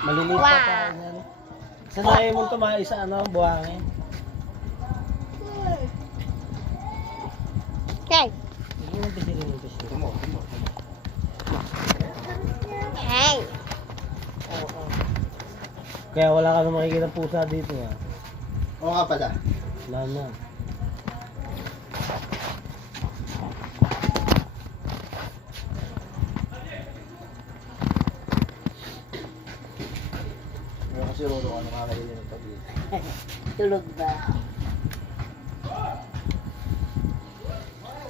Maliliit pa tayo yan. Sanayin mong tumayo sa buhangin. Okay. Hindi mo pisilin yung pisilin. Hey. Kaya wala ka na makikita pusa dito ha. Oo nga pala. Wala na. Meron kasi Rolo ka nakakalimutan ng tabi. Tulog ba?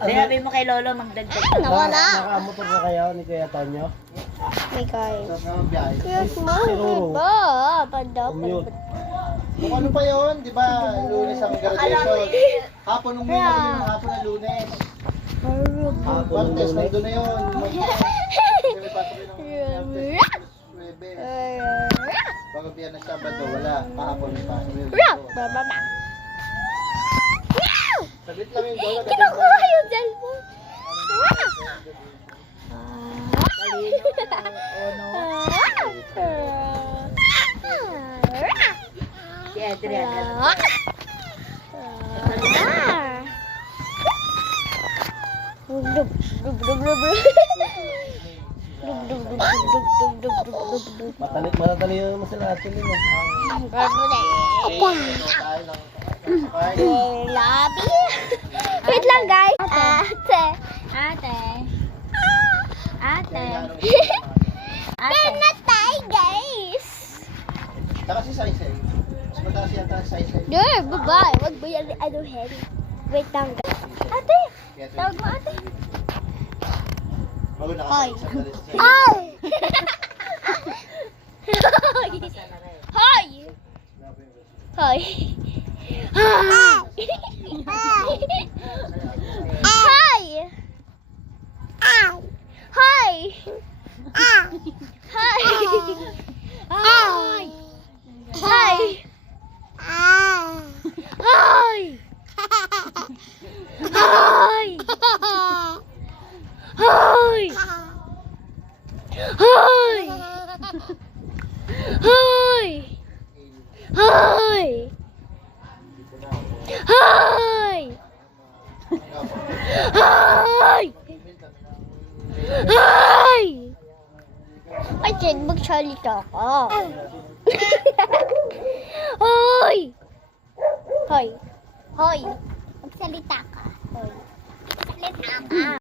Sabi mo kay Lolo magdagdag. Ay, nawala. Nakamotor na kayo ni Kuya Tonyo? My guys. Tapos nga biyahe. Kaya Si small Roro. ba? Panda. Commute. Kung ano pa yun, di ba? Lunes ang graduation. Hapon nung Minggo yun, hapon ng Lunes. Hapon ng Martes, lunes. nandun na yun. Kami pasok yun ng Martes, Huwebes. Bago biyan na Sabado, wala. Kahapon may pasok yun. Saglit lang yun doon. Kinukuha yung cellphone. Si Adrian. Matali mo sila atin yun. Lobby. Wait lang guys. Ate. Ate. Ate. Pero na tayo guys. Saka si Saisay. Mas mataas yata si Saisay. Girl, bye-bye. Wag ba yan heavy? Wait lang guys. Ate. Tawag mo ate. Bago Hoy. nakasali sandali si Saisay. Ay! Hoy! Hoy! Hoy! Hoy! Hoy! Hoy! Hoy! Hoy! Hoy! Hoy! Hoy! Hoy! Hoy! Hoy! Hoy! Ay, Jen, magsalita ka. Hoy! Hoy! Hoy! Magsalita ka. Hoy! Magsalita ka.